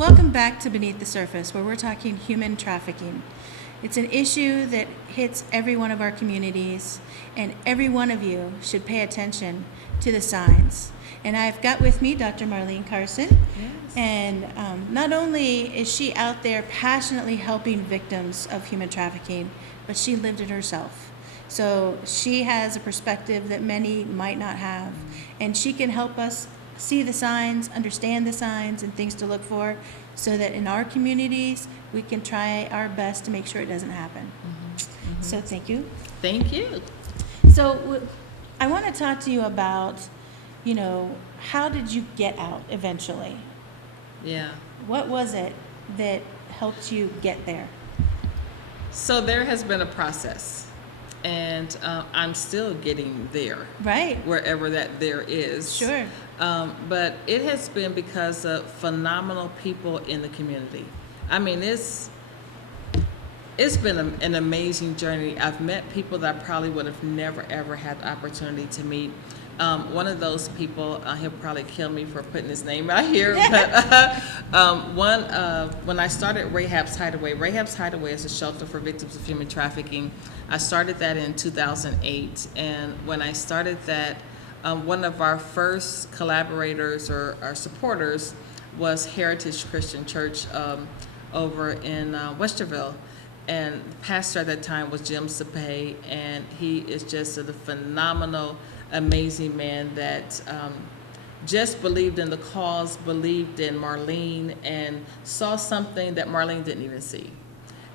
Welcome back to Beneath the Surface, where we're talking human trafficking. It's an issue that hits every one of our communities, and every one of you should pay attention to the signs. And I've got with me Dr. Marlene Carson. Yes. And not only is she out there passionately helping victims of human trafficking, but she lived it herself. So she has a perspective that many might not have. And she can help us see the signs, understand the signs, and things to look for, so that in our communities, we can try our best to make sure it doesn't happen. So thank you. Thank you. So I want to talk to you about, how did you get out eventually? Yeah. What was it that helped you get there? So there has been a process, and I'm still getting there. Right. Wherever that there is. Sure. But it has been because of phenomenal people in the community. I mean, it's been an amazing journey. I've met people that I probably would have never, ever had the opportunity to meet. One of those people, he'll probably kill me for putting his name out here, but when I started Rehabs Hideaway is a shelter for victims of human trafficking. I started that in 2008, and when I started that, one of our first collaborators or our supporters was Heritage Christian Church over in Westerville. And the pastor at that time was Jim Sapay, and he is just a phenomenal, amazing man that just believed in the cause, believed in Marlene, and saw something that Marlene didn't even see.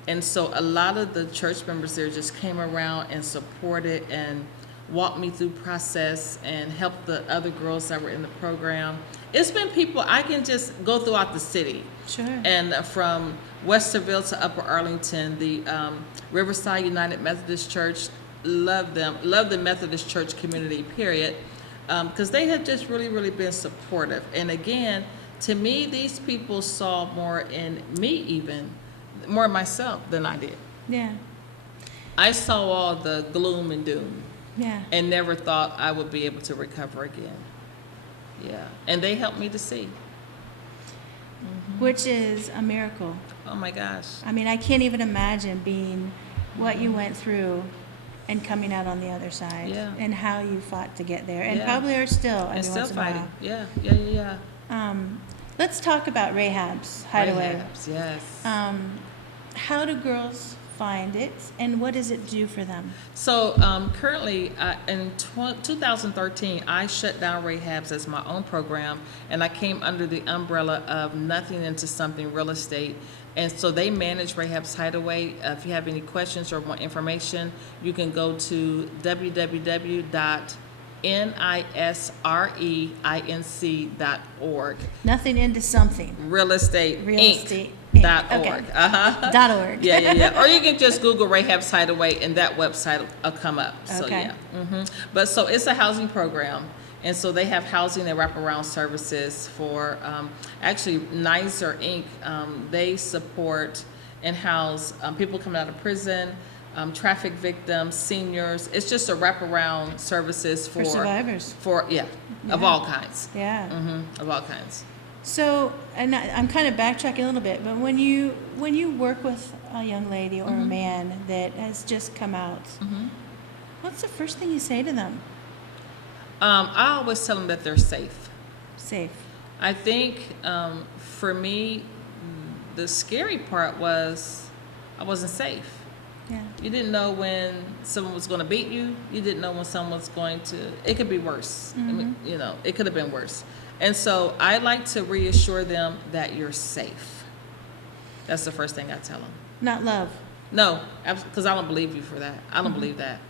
And so a lot of the church members there just came around and supported and walked me through process and helped the other girls that were in the program. It's been people, I can just go throughout the city. Sure. And from Westerville to Upper Arlington, the Riverside United Methodist Church, love them, love the Methodist Church community, period, because they have just really, really been supportive. And again, to me, these people saw more in me, even more myself than I did. Yeah. I saw all the gloom and doom. Yeah. And never thought I would be able to recover again. Yeah. And they helped me to see. Which is a miracle. Oh my gosh. I mean, I can't even imagine being what you went through and coming out on the other side. Yeah. And how you fought to get there. And Yeah. probably are still every And still once in a fighting. while. Yeah. Let's talk about Rehabs Hideaway. Rehabs, yes. How do girls find it, and what does it do for them? So currently, in 2013, I shut down Rehabs as my own program, and I came under the umbrella of Nothing into Something Real Estate. And so they manage Rehabs Hideaway. If you have any questions or want information, you can go to www.nisreinc.org. Nothing into something. Real Estate Real Inc. Estate Dot Inc. org. Okay. .org. Yeah. Or you can just Google Rehabs Hideaway, and that website will come up. So Okay. yeah. But so it's a housing program, and so they have housing and wraparound services for actually Nicer Inc. They support and house people coming out of prison, traffic victims, seniors. It's just a wraparound services For survivors. Of all kinds. Yeah. Of all kinds. So, and I'm kind of backtracking a little bit, but when you work with a young lady or a man that has just come out, what's the first thing you say to them? I always tell them that they're safe. Safe. I think for me, the scary part was I wasn't safe. Yeah. You didn't know when someone was going to beat you. You didn't know when someone was going to. It could be worse. I mean, it could have been worse. And so I like to reassure them that you're safe. That's the first thing I tell them. Not love. No, because I don't believe you for that. I don't believe that.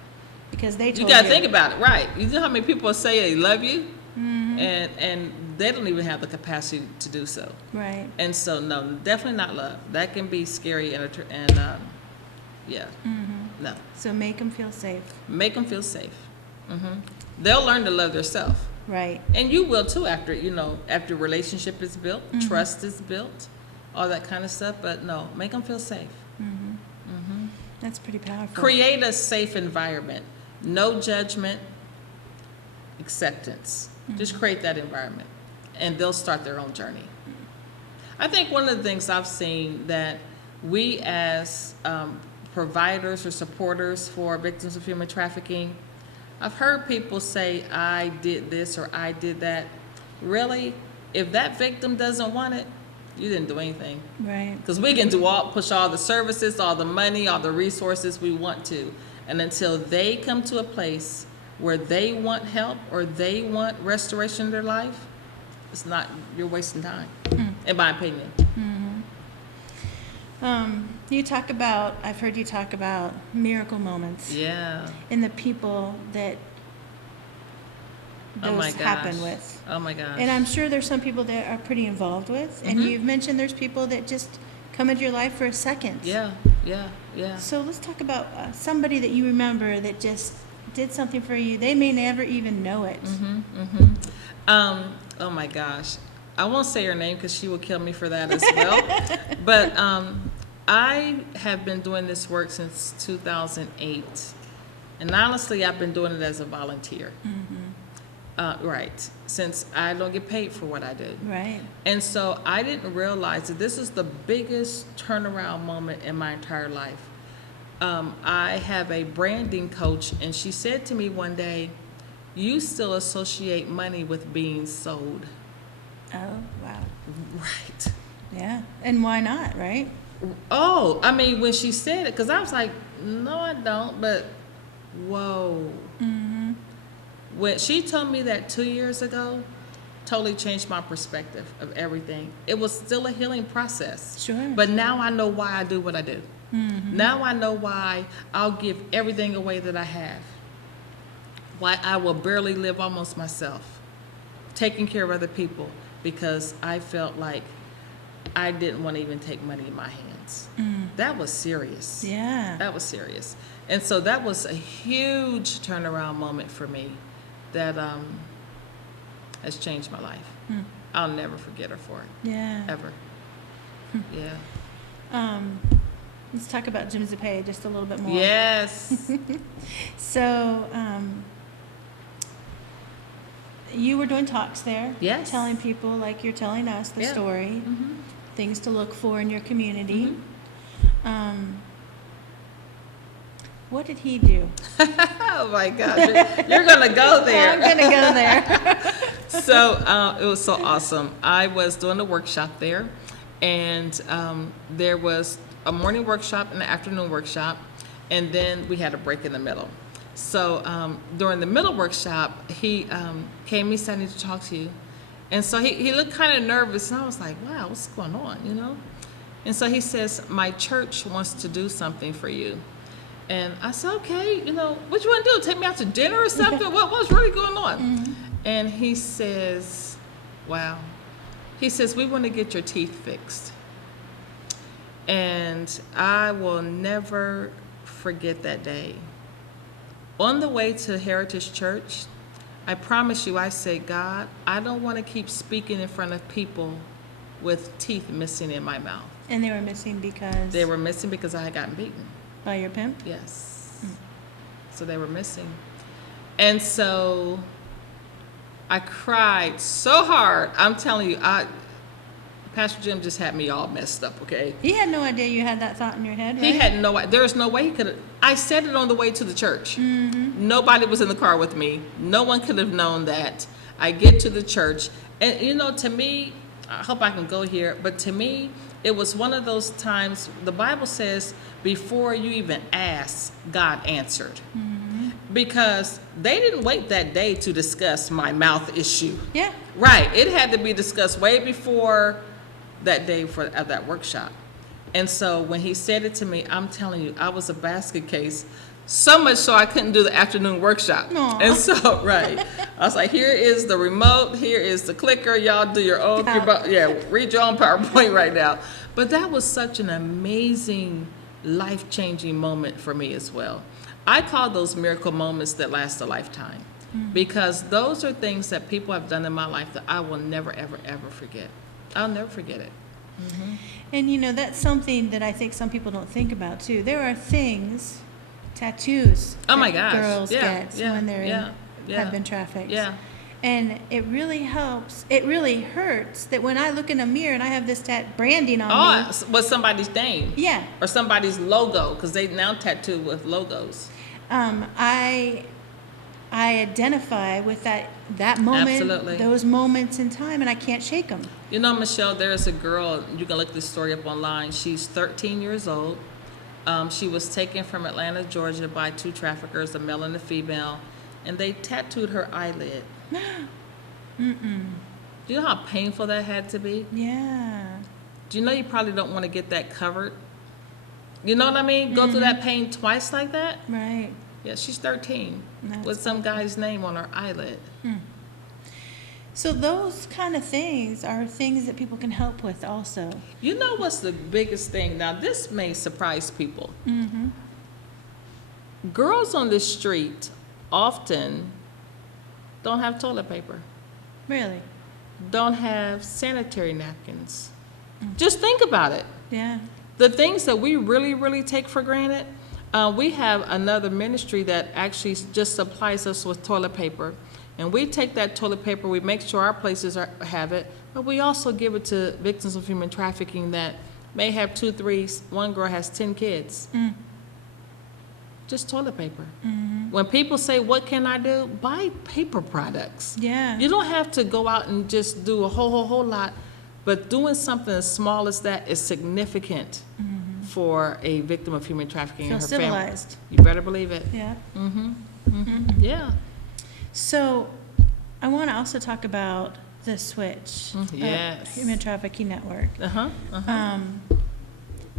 Because they told You got to think about it, right? You know how many people say they love you, and they don't even have the capacity to do so. Right. And so, no, definitely not love. That can be scary and yeah, no. So make them feel safe. Make them feel safe. They'll learn to love themselves. Right. And you will too after relationship is built, trust is built, all that kind of stuff. But no, make them feel safe. That's pretty powerful. Create a safe environment. No judgment, acceptance. Just create that environment, and they'll start their own journey. I think one of the things I've seen that we as providers or supporters for victims of human trafficking, I've heard people say, I did this or I did that. Really, if that victim doesn't want it, you didn't do anything. Right. Because we can push all the services, all the money, all the resources we want to. And until they come to a place where they want help or they want restoration of their life, it's not, you're wasting time, in my opinion. You talk about, I've heard you talk about miracle moments. Yeah. And the people that Oh my those gosh. happen with. Oh my gosh. And I'm sure there's some people that are pretty involved with. And you've mentioned there's people that just come into your life for a second. Yeah. So let's talk about somebody that you remember that just did something for you. They may never even know it. Oh my gosh. I won't say her name because she will kill me for that as well. But I have been doing this work since 2008. And honestly, I've been doing it as a volunteer. Right. Since I don't get paid for what I do. Right. And so I didn't realize that this is the biggest turnaround moment in my entire life. I have a branding coach, and she said to me one day, you still associate money with being sold. Oh, wow. Right. Yeah. And why not, right? Oh, I mean, when she said it, because I was like, no, I don't, but whoa. When she told me that 2 years ago, totally changed my perspective of everything. It was still a healing process. Sure. But now I know why I do what I do. Now I know why I'll give everything away that I have. Why I will barely live almost myself. Taking care of other people because I felt like I didn't want to even take money in my hands. That was serious. Yeah. That was serious. And so that was a huge turnaround moment for me that has changed my life. I'll never forget her for it. Yeah. Ever. Yeah. Let's talk about Jim Zapay just a little bit more. Yes. So, you were doing talks there. Yes. Telling people, like you're telling us, the story, things to look for in your community. What did he do? Oh my gosh. You're going to go there. I'm going to go there. So it was so awesome. I was doing a workshop there, and there was a morning workshop and an afternoon workshop, and then we had a break in the middle. So during the middle workshop, he came, he said, I need to talk to you. And so he looked kind of nervous, and I was like, wow, what's going on, you know? And so he says, my church wants to do something for you. And I said, okay, you know, what you want to do? Take me out to dinner or something? What's really going on? And he says, wow. He says, we want to get your teeth fixed. And I will never forget that day. On the way to Heritage Church, I promise you, I said, God, I don't want to keep speaking in front of people with teeth missing in my mouth. And they were missing because? They were missing because I had gotten beaten. By your pimp? Yes. So they were missing. And so I cried so hard. I'm telling you, Pastor Jim just had me all messed up, okay? He had no idea you had that thought in your head, right? He had no idea. There's no way he could have. I said it on the way to the church. Nobody was in the car with me. No one could have known that. I get to the church. And, you know, to me, I hope I can go here, but to me, it was one of those times, the Bible says, before you even asked, God answered. Because they didn't wait that day to discuss my mouth issue. Yeah. Right. It had to be discussed way before that day at that workshop. And so when he said it to me, I'm telling you, I was a basket case. So much so I couldn't do the afternoon workshop. Aww. And so, right. I was like, here is the remote, here is the clicker, y'all do your own, read your own PowerPoint right now. But that was such an amazing, life-changing moment for me as well. I call those miracle moments that last a lifetime. Because those are things that people have done in my life that I will never, ever, ever forget. I'll never forget it. And you know, that's something that I think some people don't think about too. There are things, tattoos, Oh my that gosh. girls Yeah, get yeah, when they're yeah, yeah. have been trafficked. Yeah. And it really helps. It really hurts that when I look in a mirror and I have this branding on me. Oh, with somebody's name. Yeah. Or somebody's logo, because they now tattoo with logos. I identify with that moment, Absolutely. those moments in time, and I can't shake them. You know, Michelle, there's a girl, you can look this story up online. She's 13 years old. She was taken from Atlanta, Georgia by 2 traffickers, a male and a female, and they tattooed her eyelid. Do you know how painful that had to be? Yeah. Do you know you probably don't want to get that covered? You know what I mean? Go through that pain twice like that? Right. Yeah, she's 13 That's with some guy's name on her eyelid. So those kind of things are things that people can help with also. You know what's the biggest thing? Now, this may surprise people. Girls on the street often don't have toilet paper, Really? don't have sanitary napkins. Just think about it. Yeah. The things that we really, really take for granted, we have another ministry that actually just supplies us with toilet paper. And we take that toilet paper, we make sure our places have it, but we also give it to victims of human trafficking that may have 2, 3, one girl has 10 kids. Just toilet paper. When people say, what can I do? Buy paper products. Yeah. You don't have to go out and just do a whole lot, but doing something as small as that is significant for a victim of human trafficking and Feel her family. civilized. You better believe it. Yeah. Yeah. So I want to also talk about the Switch. Yes. Human Trafficking Network. Uh-huh.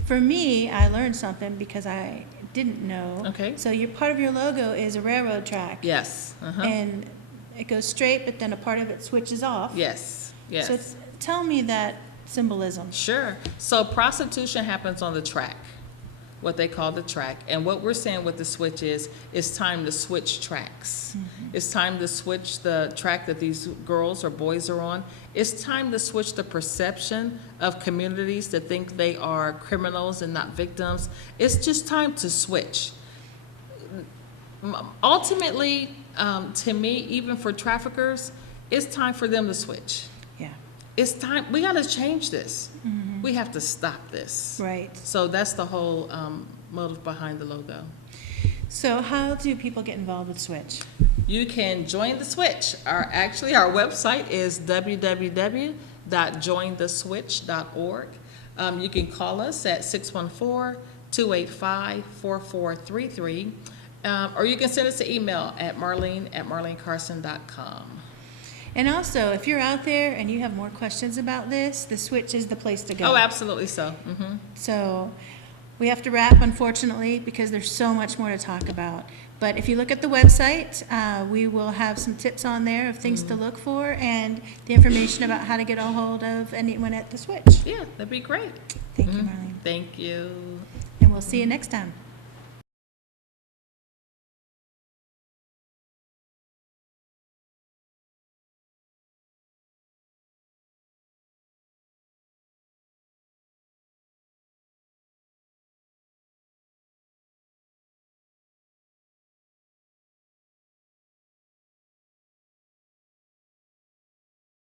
For me, I learned something because I didn't know. Okay. So part of your logo is a railroad track. Yes. Uh-huh. And it goes straight, but then a part of it switches off. Yes. Yes. So tell me that symbolism. Sure. So prostitution happens on the track, what they call the track. And what we're saying with the switch is, it's time to switch tracks. It's time to switch the track that these girls or boys are on. It's time to switch the perception of communities that think they are criminals and not victims. It's just time to switch. Ultimately, to me, even for traffickers, it's time for them to switch. Yeah. It's time, we gotta change this. We have to stop this. Right. So that's the whole motive behind the logo. So how do people get involved with Switch? You can join the Switch. Our website is www.jointheswitch.org. You can call us at 614-285-4433. Or you can send us an email at marlene@marlenecarson.com. And also, if you're out there and you have more questions about this, the Switch is the place to go. Oh, absolutely so. So we have to wrap, unfortunately, because there's so much more to talk about. But if you look at the website, we will have some tips on there of things to look for and the information about how to get a hold of anyone at the Switch. Yeah, that'd be great. Thank you, Marlene. Thank you. And we'll see you next time.